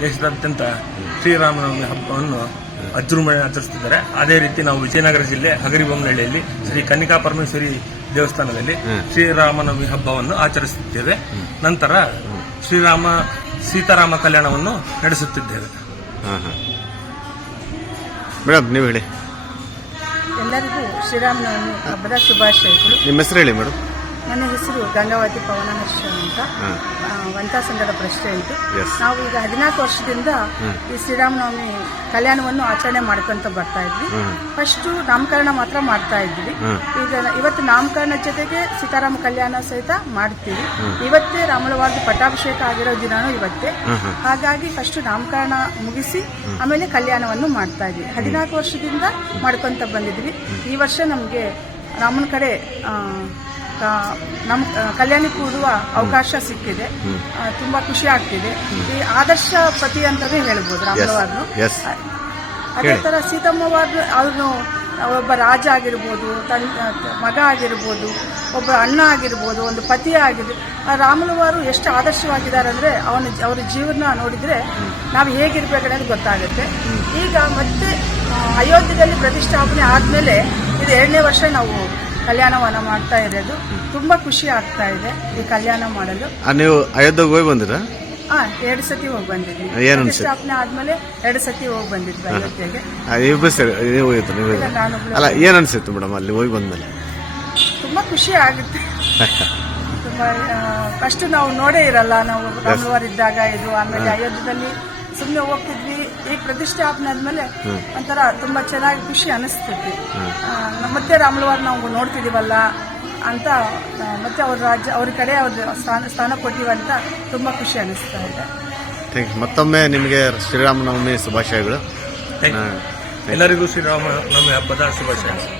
ದೇಶದಾದ್ಯಂತ ಶ್ರೀರಾಮನವಮಿ ಹಬ್ಬವನ್ನು ಅಜ್ರುಮನೆ ಆಚರಿಸುತ್ತಿದ್ದಾರೆ ಅದೇ ರೀತಿ ನಾವು ವಿಜಯನಗರ ಜಿಲ್ಲೆ ಹಗರಿಬೊಮ್ಮನಹಳ್ಳಿಯಲ್ಲಿ ಶ್ರೀ ಕನ್ನಿಕಾ ಪರಮೇಶ್ವರಿ ದೇವಸ್ಥಾನದಲ್ಲಿ ಶ್ರೀರಾಮನವಮಿ ಹಬ್ಬವನ್ನು ಆಚರಿಸುತ್ತಿದ್ದೇವೆ. ನಂತರ ಶ್ರೀರಾಮ ಸೀತಾರಾಮ ಕಲ್ಯಾಣವನ್ನು ನಡೆಸುತ್ತಿದ್ದೇವೆ. ಮೇಡಮ್ ನೀವು ಹೇಳಿ. ಎಲ್ಲರಿಗೂ ಶ್ರೀರಾಮನವಮಿ ಹಬ್ಬದ ಶುಭಾಶಯಗಳು. ನಿಮ್ಮ ಹೆಸರು ಹೇಳಿ ಮೇಡಮ್ ನನ್ನ ಹೆಸರು ಗಂಗಾವತಿ ಪವನಹರ್ಷ ಅಂತ. ವಂತಾ ಸಂಘದ ಪ್ರಶ್ನೆ Yes. ನಾವು ಈಗ ಹದಿನಾಲ್ಕು ವರ್ಷದಿಂದ ಈ ಶ್ರೀರಾಮನವಮಿ ಕಲ್ಯಾಣವನ್ನು ಆಚರಣೆ ಮಾಡ್ಕೊಂತ ಬರ್ತಾ ಇದ್ವಿ. ಫಸ್ಟ್ ನಾಮಕರಣ ಮಾತ್ರ ಮಾಡ್ತಾ ಇದ್ವಿ. ಈಗ ಇವತ್ತು ನಾಮಕರಣ ಜೊತೆಗೆ ಸೀತಾರಾಮ ಕಲ್ಯಾಣ ಸಹಿತ ಮಾಡ್ತೀವಿ. ಇವತ್ತೇ ರಾಮಳವಾಗಿ ಪಟ್ಟಾಭಿಷೇಕ ಆಗಿರೋ ದಿನಾನು ಇವತ್ತೇ. ಹಾಗಾಗಿ ಫಸ್ಟ್ ನಾಮಕರಣ ಮುಗಿಸಿ ಆಮೇಲೆ ಕಲ್ಯಾಣವನ್ನು ಮಾಡ್ತಾ ಇದ್ವಿ. ಹದಿನಾಲ್ಕು ವರ್ಷದಿಂದ ಮಾಡ್ಕೊಂತ ಬಂದಿದ್ವಿ. ಈ ವರ್ಷ ನಮಗೆ ರಾಮನ ಕಡೆ ಆ, ಆ, ನಮ್ ಕಲ್ಯಾಣಿ ಕೂಡುವ ಅವಕಾಶ ಸಿಕ್ಕಿದೆ. ತುಂಬಾ ಖುಷಿ ಆಗ್ತಿದೆ. ಈ ಆದರ್ಶ ಪತಿ ಅಂತಾನೆ ಹೇಳ್ಬೋದು ರಾಮಲವಾರ್ನು. ಅದೇ. ತರ ಸೀತಮ್ಮವಾರ್ ಅವನು ಒಬ್ಬ ರಾಜ ಆಗಿರ್ಬೋದು ತನ್ನ ಮಗ ಆಗಿರ್ಬೋದು ಒಬ್ಬ ಅಣ್ಣ ಆಗಿರ್ಬೋದು ಒಂದು ಪತಿ ಆಗಿದೆ ಆ ರಾಮಲವಾರು ಎಷ್ಟು ಆದರ್ಶವಾಗಿದ್ದಾರೆ ಅಂದರೆ ಅವನ ಅವರ ಜೀವನ ನೋಡಿದ್ರೆ ನಾವು ಹೇಗಿರ್ಬೇಕು ಅನ್ನೋದು ಗೊತ್ತಾಗುತ್ತೆ. ಈಗ ಮತ್ತೆ ಅಯೋಧ್ಯೆಯಲ್ಲಿ ಪ್ರತಿಷ್ಠಾಪನೆ ಆದಮೇಲೆ ಇದು ಎರಡನೇ ವರ್ಷ ನಾವು ಕಲ್ಯಾಣವನ್ನ ಮಾಡ್ತಾ ಇರೋದು. ತುಂಬಾ ಖುಷಿ ಆಗ್ತಾ ಇದೆ ಈ ಕಲ್ಯಾಣ ಮಾಡಲು. ಆ, ನೀವು ಅಯೋಧ್ಯೆಗೆ ಹೋಗಿ ಬಂದಿರಾ? ಹಾ ಎರಡು ಸತಿ ಹೋಗಿ ಬಂದಿದ್ವಿ. ಅನ್ಸುತ್ತೆ? ಪ್ರತಿಷ್ಠಾಪನೆ ಆದ್ಮೇಲೆ ಎರಡು ಸತಿ ಹೋಗಿ ಬಂದಿದ್ವಿ ಅಯೋಧ್ಯೆಗೆ. ಆ, ಇಬ್ರು ಸೇರಿ ನೀವು ಹೋಗಿತ್ತು ನೀವು ಇಲ್ಲ, ನಾನೊಬ್ಳು. ಅಲ್ಲ ಏನ್ ಅನ್ಸಿತ್ತು ಮೇಡಮ್ ಅಲ್ಲಿ ಹೋಗಿ ಬಂದ್ಮೇಲೆ? ತುಂಬಾ ಖುಷಿ ಆಗುತ್ತೆ. ತುಂಬಾ ಫಸ್ಟ್ ನಾವು ನೋಡೇ ಇರಲ್ಲ. ನಾವು ಇದ್ದಾಗ ಇದು ಆಮೇಲೆ ಅಯೋಧ್ಯದಲ್ಲಿ ಸುಮ್ಮನೆ ಹೋಗ್ತಿದ್ವಿ. ಈಗ ಪ್ರತಿಷ್ಠಾಪನೆ ಆದ್ಮೇಲೆ ಒಂಥರ ತುಂಬಾ ಚೆನ್ನಾಗಿ ಖುಷಿ ಅನಿಸ್ತೈತಿ. ಮತ್ತೆ ರಾಮಲವಾರ್ ನಾವು ನೋಡ್ತಿದೀವಲ್ಲ ಅಂತ ಮತ್ತೆ ಅವ್ರ ರಾಜ್ಯ ಅವ್ರ ಕಡೆ ಅವ್ರ ಸ್ಥಾನ ಸ್ಥಾನ ಕೊಟ್ಟಿವಂತ ತುಂಬಾ ಖುಷಿ ಅನಿಸ್ತಾ ಇದೆ. ಥ್ಯಾಂಕ್ ಯು ಮತ್ತೊಮ್ಮೆ ನಿಮಗೆ ಶ್ರೀರಾಮನವಮಿ ಶುಭಾಶಯಗಳು. ಎಲ್ಲರಿಗೂ ಶ್ರೀರಾಮನವಮಿ ಹಬ್ಬದ ಶುಭಾಶಯಗಳು.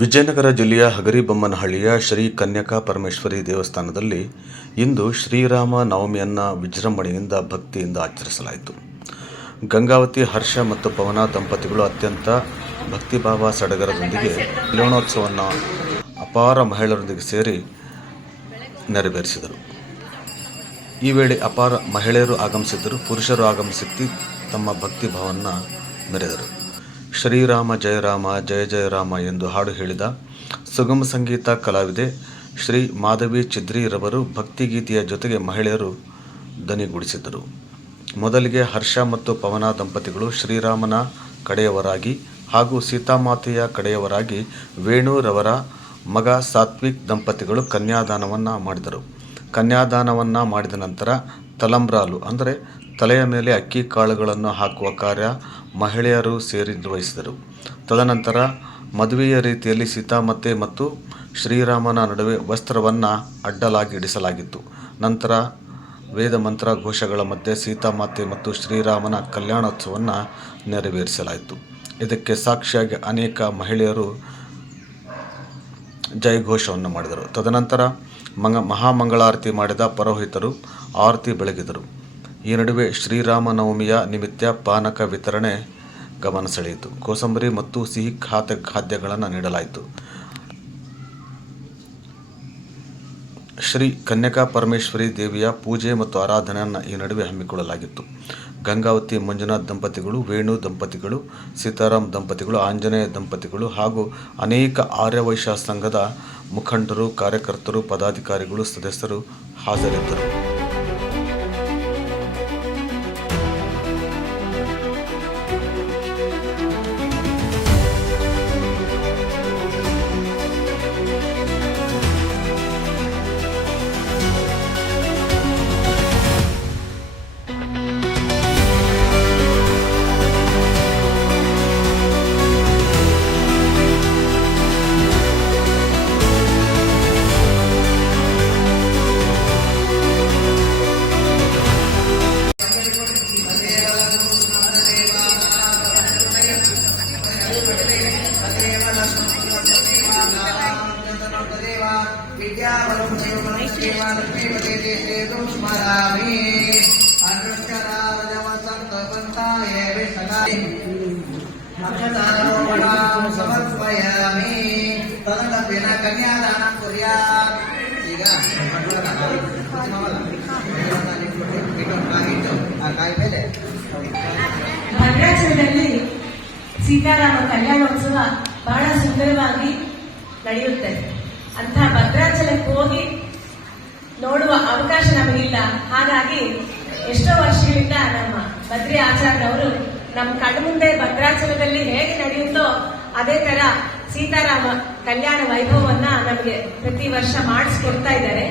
ವಿಜಯನಗರ ಜಿಲ್ಲೆಯ ಹಗರಿಬೊಮ್ಮನಹಳ್ಳಿಯ ಶ್ರೀ ಕನ್ಯಕಾ ಪರಮೇಶ್ವರಿ ದೇವಸ್ಥಾನದಲ್ಲಿ ಇಂದು ಶ್ರೀರಾಮ ನವಮಿಯನ್ನು ವಿಜೃಂಭಣೆಯಿಂದ ಭಕ್ತಿಯಿಂದ ಆಚರಿಸಲಾಯಿತು. ಗಂಗಾವತಿ, ಹರ್ಷ ಮತ್ತು ಪವನ ದಂಪತಿಗಳು ಅತ್ಯಂತ ಭಕ್ತಿಭಾವ ಸಡಗರದೊಂದಿಗೆ ಕಲ್ಯಾಣೋತ್ಸವವನ್ನು ಅಪಾರ ಮಹಿಳೆಯರೊಂದಿಗೆ ಸೇರಿ ನೆರವೇರಿಸಿದರು. ಈ ವೇಳೆ ಅಪಾರ ಮಹಿಳೆಯರು ಆಗಮಿಸಿದ್ದರು. ಪುರುಷರು ಆಗಮಿಸಿ ತಮ್ಮ ಭಕ್ತಿಭಾವವನ್ನು ಮೆರೆದರು. ಶ್ರೀರಾಮ ಜಯರಾಮ ಜಯ ಜಯರಾಮ ಎಂದು ಹಾಡು ಹೇಳಿದ ಸುಗಮ ಸಂಗೀತ ಕಲಾವಿದೆ ಶ್ರೀ ಮಾಧವಿ ಚಿದ್ರಿರವರು ಭಕ್ತಿಗೀತೆಯ ಜೊತೆಗೆ ಮಹಿಳೆಯರು ದನಿಗೂಡಿಸಿದ್ದರು. ಮೊದಲಿಗೆ ಹರ್ಷ ಮತ್ತು ಪವನ ದಂಪತಿಗಳು ಶ್ರೀರಾಮನ ಕಡೆಯವರಾಗಿ ಹಾಗೂ ಸೀತಾಮಾತೆಯ ಕಡೆಯವರಾಗಿ ವೇಣುರವರ ಮಗ ಸಾತ್ವಿಕ್ ದಂಪತಿಗಳು ಕನ್ಯಾದಾನವನ್ನು ಮಾಡಿದರು. ಕನ್ಯಾದಾನವನ್ನು ಮಾಡಿದ ನಂತರ ತಲಂಬ್ರಾಲು, ಅಂದರೆ ತಲೆಯ ಮೇಲೆ ಅಕ್ಕಿ ಕಾಳುಗಳನ್ನು ಹಾಕುವ ಕಾರ್ಯ ಮಹಿಳೆಯರು ಸೇರಿ ನಿರ್ವಹಿಸಿದರು. ತದನಂತರ ಮದುವೆಯ ರೀತಿಯಲ್ಲಿ ಸೀತಾಮಾತೆ ಮತ್ತು ಶ್ರೀರಾಮನ ನಡುವೆ ವಸ್ತ್ರವನ್ನು ಅಡ್ಡಲಾಗಿ ಇಡಿಸಲಾಗಿತ್ತು. ನಂತರ ವೇದ ಮಂತ್ರ ಘೋಷಗಳ ಮಧ್ಯೆ ಸೀತಾಮಾತೆ ಮತ್ತು ಶ್ರೀರಾಮನ ಕಲ್ಯಾಣೋತ್ಸವವನ್ನು ನೆರವೇರಿಸಲಾಯಿತು. ಇದಕ್ಕೆ ಸಾಕ್ಷಿಯಾಗಿ ಅನೇಕ ಮಹಿಳೆಯರು ಜಯಘೋಷವನ್ನು ಮಾಡಿದರು. ತದನಂತರ ಮಂಗ ಮಹಾಮಂಗಳಾರತಿ ಮಾಡಿದ ಪರೋಹಿತರು ಆರತಿ ಬೆಳಗಿದರು. ಈ ನಡುವೆ ಶ್ರೀರಾಮನವಮಿಯ ನಿಮಿತ್ತ ಪಾನಕ ವಿತರಣೆ ಗಮನ ಸೆಳೆಯಿತು ಕೋಸಂಬರಿ ಮತ್ತು ಸಿಹಿ ಖಾದ್ಯ ಖಾದ್ಯಗಳನ್ನು ನೀಡಲಾಯಿತು. ಶ್ರೀ ಕನ್ಯಕಾ ಪರಮೇಶ್ವರಿ ದೇವಿಯ ಪೂಜೆ ಮತ್ತು ಆರಾಧನೆಯನ್ನು ಈ ನಡುವೆ ಹಮ್ಮಿಕೊಳ್ಳಲಾಗಿತ್ತು. ಗಂಗಾವತಿ, ಮಂಜುನಾಥ್ ದಂಪತಿಗಳು, ವೇಣು ದಂಪತಿಗಳು, ಸೀತಾರಾಮ್ ದಂಪತಿಗಳು, ಆಂಜನೇಯ ದಂಪತಿಗಳು ಹಾಗೂ ಅನೇಕ ಆರ್ಯವೈಶ್ಯ ಸಂಘದ ಮುಖಂಡರು, ಕಾರ್ಯಕರ್ತರು, ಪದಾಧಿಕಾರಿಗಳು, ಸದಸ್ಯರು ಹಾಜರಿದ್ದರು. ಕನ್ಯಾದಾನ ಕುರ್ಯಾತ್ ಈಗ ಭದ್ರಾಚಲದಲ್ಲಿ ಸೀತಾರಾಮ ಕಲ್ಯಾಣೋತ್ಸವ ಬಹಳ ಸುಂದರವಾಗಿ ನಡೆಯುತ್ತೆ. ಅಂತ ಭದ್ರಾಚಲಕ್ಕೆ ಹೋಗಿ ನೋಡುವ ಅವಕಾಶ ನಮಗಿಲ್ಲ. ಹಾಗಾಗಿ ಎಷ್ಟೋ ವರ್ಷಗಳಿಂದ ನಮ್ಮ ಬದ್ರಿ ಆಚಾರ್ಯವರು ನಮ್ಮ ಕಣ್ಮುಂದೆ ಭದ್ರಾಚಲದಲ್ಲಿ ಹೇಗೆ ನಡೆಯುತ್ತೋ ಅದೇ ತರ ಸೀತಾರಾಮ ಕಲ್ಯಾಣ ವೈಭವವನ್ನ ನಮಗೆ ಪ್ರತಿ ವರ್ಷ ಮಾಡಿಸ್ಕೊಡ್ತಾ ಇದ್ದಾರೆ.